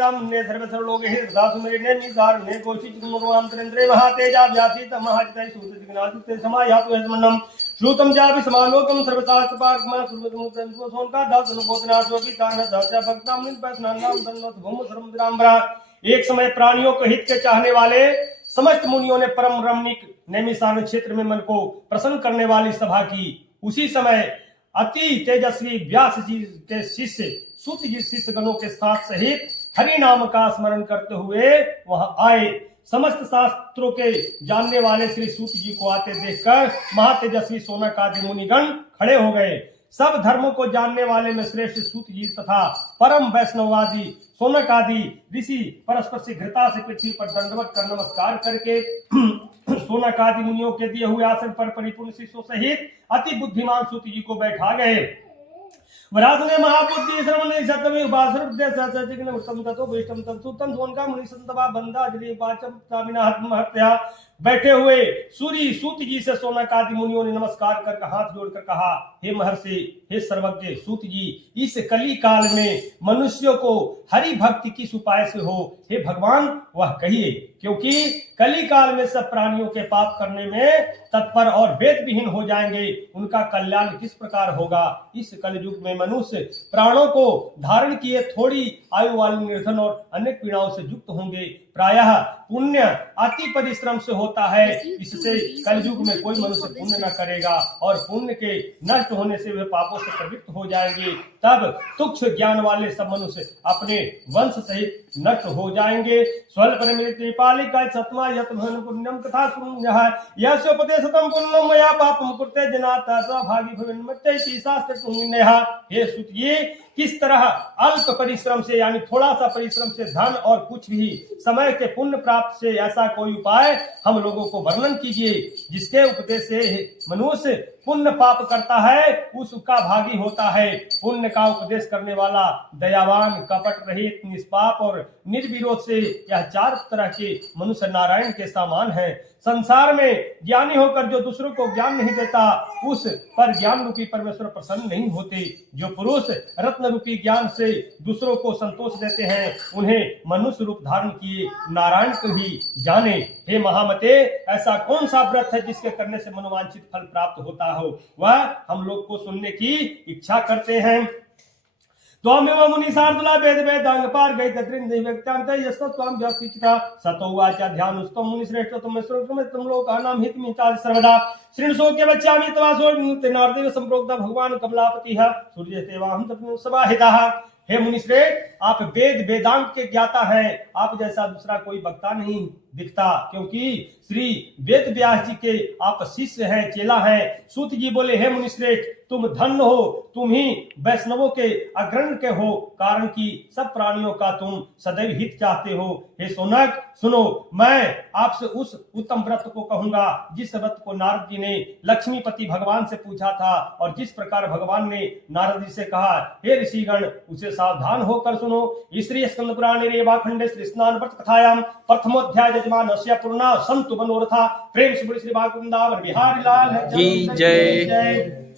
ने सर्व सर्वलोके सदा सुमेरने निदारणे कोशित गुणवांतरेंद्रे महातेजा व्यासित महाजितै सूत जिज्ञासिते समायातु यस्मन्नम श्रुतम जापि समालोकम सर्वशास्त्र पारगम सर्वसमुद्रंतो सोनका दास अनुबोधना स्वपिता न दास्य भक्ताम निपस्नानाम दन्नत भूम समुद्रांबरा। एक समय प्राणियों के हित के चाहने वाले समस्त मुनियों ने परम रमणीक नैमिषारण्य क्षेत्र में मन को प्रसन्न करने वाली सभा की। उसी समय अति तेजस्वी व्यास जी के शिष्य सूत जी शिष्य गणों के साथ सहित हरि नाम का स्मरण करते हुए वहां आए। समस्त शास्त्रों के जानने वाले श्री सूत जी को आते देखकर महातेजस्वी सोनक आदि मुनिगण खड़े हो गए। सब धर्मों को जानने वाले में श्रेष्ठ सूत जी तथा परम वैष्णववादी सोनक आदि ऋषि परस्पर शीघ्रता से पृथ्वी पर दंडवत कर नमस्कार करके सोनक आदि मुनियों के दिए हुए आसन पर परिपूर्ण शिष्यों सहित अति बुद्धिमान सूत जी को बैठा गए। वरासने महाबुद्धि श्रवण सतमे उपासर उद्देश्य सचिग्न उत्तम ततो विष्टम तत्सुतम सोनका मुनि संतवा बंदा जली वाचम तामिना हत्या। बैठे हुए सूरी सूत जी से सोनक आदि मुनियों ने नमस्कार कर हाथ जोड़कर कहा, हे महर्षि, हे सर्वज्ञ सूत जी, इस कली काल में मनुष्यों को हरि भक्ति किस उपाय से हो, हे भगवान वह कहिए, क्योंकि कली काल में सब प्राणियों के पाप करने में तत्पर और वेद विहीन हो जाएंगे। उनका कल्याण किस प्रकार होगा। इस कलयुग में मनुष्य प्राणों को धारण किए थोड़ी आयु वाले निर्धन और अनेक पीड़ाओं से युक्त होंगे। प्रायः पुण्य अति परिश्रम से होता है, इससे कलयुग में कोई मनुष्य पुण्य न करेगा और पुण्य के नष्ट होने से वे पापों से प्रवृत्त हो जाएंगे। तब तुच्छ ज्ञान वाले सब मनुष्य अपने वंश सहित नष्ट हो जाएंगे। स्वल्प पालिका सत्मा यत पुण्यम कथा पुण्य यशोपदेशतम पुण्यम मया पापम कृते जनाता स्वभागी भवन मच्चैति शास्त्र पुण्यः। हे सुत जी, किस तरह अल्प परिश्रम से यानी थोड़ा सा परिश्रम से धन और कुछ भी समय के पुण्य प्राप्त से ऐसा कोई उपाय हम लोगों को वर्णन कीजिए जिसके उपदेश से मनुष्य पुण्य पाप करता है उसका भागी होता है। पुण्य का उपदेश करने वाला दयावान, कपट रहित, निष्पाप और निर्विरोध से यह चार तरह के मनुष्य नारायण के समान है। संसार में ज्ञानी होकर जो दूसरों को ज्ञान नहीं देता उस पर ज्ञान रूपी परमेश्वर प्रसन्न नहीं होते। जो पुरुष रत्न रूपी ज्ञान से दूसरों को संतोष देते हैं उन्हें मनुष्य रूप धारण किए नारायण को ही जाने। हे महामते, ऐसा कौन सा व्रत है जिसके करने से मनोवांछित फल प्राप्त होता हो, वह हम लोग को सुनने की इच्छा करते हैं। त्वमेव मुनि शार्दूला वेद वेदांग पार गई तत्रिंद व्यक्तांत यस्तत्वं व्यासिचिता सतो वाचा ध्यानुस्तम मुनि श्रेष्ठ तुम श्रोत्रम तुम लोकानां हितमिता सर्वदा श्रीणसो के बच्चामि तवासो नारदेव संप्रोक्ता भगवान कमलापतिः सूर्य सेवाहं तत्म समाहितः। हे मुनि श्रेष्ठ, आप वेद वेदांग के ज्ञाता हैं, आप जैसा दूसरा कोई वक्ता नहीं दिखता, क्योंकि श्री वेद व्यास जी के आप शिष्य हैं, चेला हैं। सूत जी बोले, हे मुनि श्रेष्ठ, तुम धन्य हो, तुम ही वैष्णवों के अग्रणी के हो, कारण कि सब प्राणियों का तुम सदैव हित चाहते हो। हे सोनक, सुनो, मैं आपसे उस उत्तम व्रत को कहूंगा जिस व्रत को नारद जी ने लक्ष्मीपति भगवान से पूछा था और जिस प्रकार भगवान ने नारद जी से कहा। हे ऋषिगण, उसे सावधान होकर सुनो। श्री स्कंद पुराणे रेवाखंडे श्री स्नान व्रत कथायाम प्रथमोध्याय यजमानस्य पूर्णा संतु मनोरथा। प्रेम से बोलिए श्री भागवत बिहारी लाल की जय।